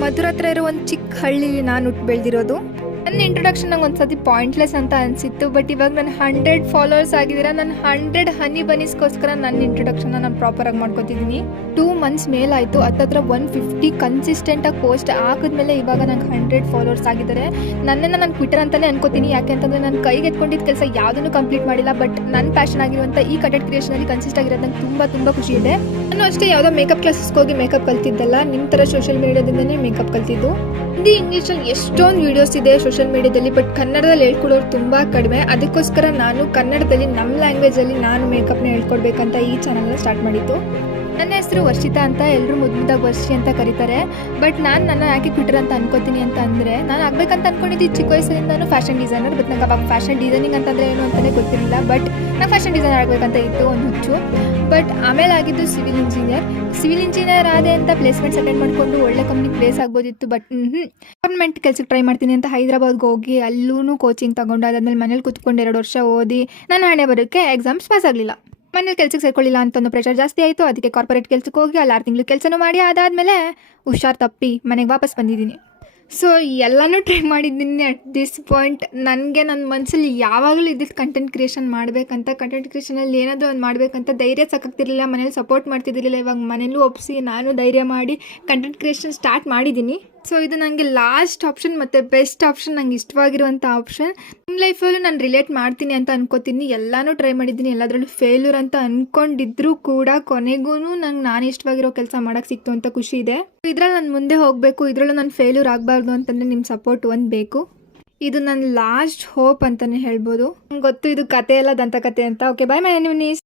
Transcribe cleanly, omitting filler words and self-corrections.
ಮಧುರ ಹತ್ರ ಇರೋ ಒಂದು ಚಿಕ್ಕ ಹಳ್ಳಿಲಿ ನಾನು ಹುಟ್ಟು ಬೆಳೆದಿರೋದು. ನನ್ನ ಇಂಟ್ರೊಡಕ್ಷನ್ ನಂಗೆ ಒಂದ್ಸತಿ ಪಾಯಿಂಟ್ಲೆಸ್ ಅಂತ ಅನಿಸಿತ್ತು. ಬಟ್ ಇವಾಗ ನಾನು 100 ಫಾಲೋವರ್ಸ್ ಆಗಿದ್ದೀರಾ. ನಾನು 100 ಹನಿ ಬನೀಸ್ಗೋಸ್ಕರ ನನ್ನ ಇಂಟ್ರೊಡಕ್ಷನ್ನ ನಾನು ಪ್ರಾಪರಾಗಿ ಮಾಡ್ಕೊತಿದ್ದೀನಿ. 2 ಮಂತ್ಸ್ ಮೇಲಾಯಿತು. ಹತ್ತತ್ರ 150 ಕನ್ಸಿಸ್ಟೆಂಟಾಗಿ ಪೋಸ್ಟ್ ಹಾಕಿದ್ಮೇಲೆ ಇವಾಗ ನಂಗೆ 100 ಫಾಲೋವರ್ಸ್ ಆಗಿದ್ದಾರೆ. ನನ್ನನ್ನು ನಾನು ಟ್ವಿಟರ್ ಅಂತಲೇ ಅನ್ಕೋತೀನಿ. ಯಾಕೆ ಅಂತಂದರೆ ನಾನು ಕೈಗೆ ಎತ್ಕೊಂಡಿದ್ದ ಕೆಲಸ ಯಾವುದನ್ನು ಕಂಪ್ಲೀಟ್ ಮಾಡಿಲ್ಲ. ಬಟ್ ನನ್ನ ಪ್ಯಾಷನ್ ಆಗಿರುವಂಥ ಈ ಕಂಟೆಂಟ್ ಕ್ರಿಯೇಷನಲ್ಲಿ ಕನ್ಸಿಸ್ಟ್ ಆಗಿರೋದು ನಂಗೆ ತುಂಬ ಖುಷಿ ಇದೆ. ನಾನು ಅಷ್ಟೇ ಯಾವುದೋ ಮೇಕಪ್ ಕ್ಲಾಸಸ್ಗೆ ಹೋಗಿ ಮೇಕಪ್ ಕಲ್ತಿದ್ದಲ್ಲ, ನಿಮ್ಮ ಥರ ಸೋಷಿಯಲ್ ಮೀಡಿಯಾದಿಂದನೇ ಮೇಕಪ್ ಕಲ್ತಿದ್ದು. ಹಿಂದಿ ಇಂಗ್ಲೀಷಲ್ಲಿ ಎಷ್ಟೊಂದು ವೀಡಿಯೋಸ್ ಇದೆ ಸೋಷಿಯಲ್ ಮೀಡಿಯಾದಲ್ಲಿ, ಬಟ್ ಕನ್ನಡದಲ್ಲಿ ಹೇಳ್ಕೊಡೋರು ತುಂಬ ಕಡಿಮೆ. ಅದಕ್ಕೋಸ್ಕರ ನಾನು ಕನ್ನಡದಲ್ಲಿ ನಮ್ಮ ಲ್ಯಾಂಗ್ವೇಜಲ್ಲಿ ನಾನು ಮೇಕಪ್ನ ಹೇಳ್ಕೊಡ್ಬೇಕಂತ ಈ ಚಾನಲ್ನ ಸ್ಟಾರ್ಟ್ ಮಾಡಿದ್ದು. ನನ್ನ ಹೆಸರು ವರ್ಷಿತಾ ಅಂತ, ಎಲ್ಲರೂ ಮುದ್ದಾಗಿ ವರ್ಷಿ ಅಂತ ಕರೀತಾರೆ. ಬಟ್ ನನ್ನ ಯಾಕೆ ಟ್ವಿಟರ್ ಅಂತ ಅನ್ಕೋತೀನಿ ಅಂತ ಅಂದರೆ, ನಾನು ಆಗಬೇಕಂತ ಅಂದ್ಕೊಂಡಿದ್ದು ಚಿಕ್ಕ ವಯಸ್ಸಿನಿಂದ ನಾನು ಫ್ಯಾಷನ್ ಡಿಸೈನರ್. ಬಟ್ ನಂಗೆ ಅವಾಗ ಫ್ಯಾಷನ್ ಡಿಸೈನಿಂಗ್ ಅಂತಂದರೆ ಏನು ಅಂತಲೇ ಗೊತ್ತಿರಲಿಲ್ಲ. ಬಟ್ ನಾನು ಫ್ಯಾಷನ್ ಡಿಸೈನರ್ ಆಗಬೇಕಂತ ಇತ್ತು ಒಂದು ಹುಚ್ಚು. ಬಟ್ ಆಮೇಲೆ ಆಗಿದ್ದು ಸಿವಿಲ್ ಇಂಜಿನಿಯರ್ ಆದೆ ಅಂತ ಪ್ಲೇಸ್ಮೆಂಟ್ಸ್ ಅಟೆಂಡ್ ಮಾಡಿಕೊಂಡು ಒಳ್ಳೆ ಕಂಪ್ನಿ ಪ್ಲೇಸ್ ಆಗ್ಬೋದಿತ್ತು. ಬಟ್ ಗೌರ್ಮೆಂಟ್ ಕೆಲಸಕ್ಕೆ ಟ್ರೈ ಮಾಡ್ತೀನಿ ಅಂತ ಹೈದರಾಬಾದ್ಗೆ ಹೋಗಿ ಅಲ್ಲೂ ಕೋಚಿಂಗ್ ತಗೊಂಡು ಅದಾದ್ಮೇಲೆ ಮನೇಲಿ ಕೂತ್ಕೊಂಡು 2 ವರ್ಷ ಓದಿ ನಾನು ಹಣೆ ಬರೋಕ್ಕೆ ಎಕ್ಸಾಮ್ಸ್ ಪಾಸ್ ಆಗಲಿಲ್ಲ. ಮನೇಲಿ ಕೆಲಸಕ್ಕೆ ಸೇರ್ಕೊಳ್ಳಿಲ್ಲ ಅಂತ ಒಂದು ಪ್ರೆಷರ್ ಜಾಸ್ತಿ ಆಯಿತು. ಅದಕ್ಕೆ ಕಾರ್ಪೊರೇಟ್ ಕೆಲಸಕ್ಕೆ ಹೋಗಿ ಅಲ್ಲಿ 6 ತಿಂಗಳು ಕೆಲಸನೂ ಮಾಡಿ ಅದಾದಮೇಲೆ ಹುಷಾರು ತಪ್ಪಿ ಮನೆಗೆ ವಾಪಸ್ ಬಂದಿದ್ದೀನಿ. ಸೊ ಎಲ್ಲನೂ ಟ್ರೈ ಮಾಡಿದ್ದೀನಿ. ಅಟ್ ದಿಸ್ ಪಾಯಿಂಟ್ ನನಗೆ ನನ್ನ ಮನಸ್ಸಲ್ಲಿ ಯಾವಾಗಲೂ ಇದ್ದಿದ್ದು ಕಂಟೆಂಟ್ ಕ್ರಿಯೇಷನ್ ಮಾಡಬೇಕಂತ. ಕಂಟೆಂಟ್ ಕ್ರಿಯೇಷನಲ್ಲಿ ಏನಾದರೂ ಒಂದು ಮಾಡಬೇಕಂತ ಧೈರ್ಯ ಸಾಕಾಗ್ತಿರಲಿಲ್ಲ. ಮನೇಲಿ ಸಪೋರ್ಟ್ ಮಾಡ್ತಿದ್ದಿರಲಿಲ್ಲ. ಇವಾಗ ಮನೇಲೂ ಒಪ್ಪಿಸಿ ನಾನು ಧೈರ್ಯ ಮಾಡಿ ಕಂಟೆಂಟ್ ಕ್ರಿಯೇಷನ್ ಸ್ಟಾರ್ಟ್ ಮಾಡಿದ್ದೀನಿ. ಸೊ ಇದು ನನಗೆ ಲಾಸ್ಟ್ ಆಪ್ಷನ್ ಮತ್ತು ಬೆಸ್ಟ್ ಆಪ್ಷನ್, ನಂಗೆ ಇಷ್ಟವಾಗಿರುವಂಥ ಆಪ್ಷನ್. ನಿಮ್ಮ ಲೈಫಲ್ಲೂ ನಾನು ರಿಲೇಟ್ ಮಾಡ್ತೀನಿ ಅಂತ ಅನ್ಕೋತೀನಿ. ಎಲ್ಲನೂ ಟ್ರೈ ಮಾಡಿದ್ದೀನಿ, ಎಲ್ಲದರಲ್ಲೂ ಫೇಲ್ಯೂರ್ ಅಂತ ಅಂದ್ಕೊಂಡಿದ್ರೂ ಕೂಡ ಕೊನೆಗೂ ನಂಗೆ ನಾನು ಇಷ್ಟವಾಗಿರೋ ಕೆಲಸ ಮಾಡೋಕ್ಕೆ ಸಿಕ್ತು ಅಂತ ಖುಷಿ ಇದೆ. ಇದರಲ್ಲಿ ನಾನು ಮುಂದೆ ಹೋಗಬೇಕು, ಇದರಲ್ಲೂ ನಾನು ಫೇಲ್ಯೂರ್ ಆಗಬಾರ್ದು ಅಂತಂದರೆ ನಿಮ್ಮ ಸಪೋರ್ಟ್ ಒಂದು ಬೇಕು. ಇದು ನನ್ನ ಲಾಸ್ಟ್ ಹೋಪ್ ಅಂತಲೇ ಹೇಳ್ಬೋದು. ನಂಗೆ ಗೊತ್ತು ಇದು ಕತೆ ಎಲ್ಲ ದಂತಕತೆ ಅಂತ. ಓಕೆ, ಬಾಯ್ ಮೈ ನ್ಯೂನೀಸ್.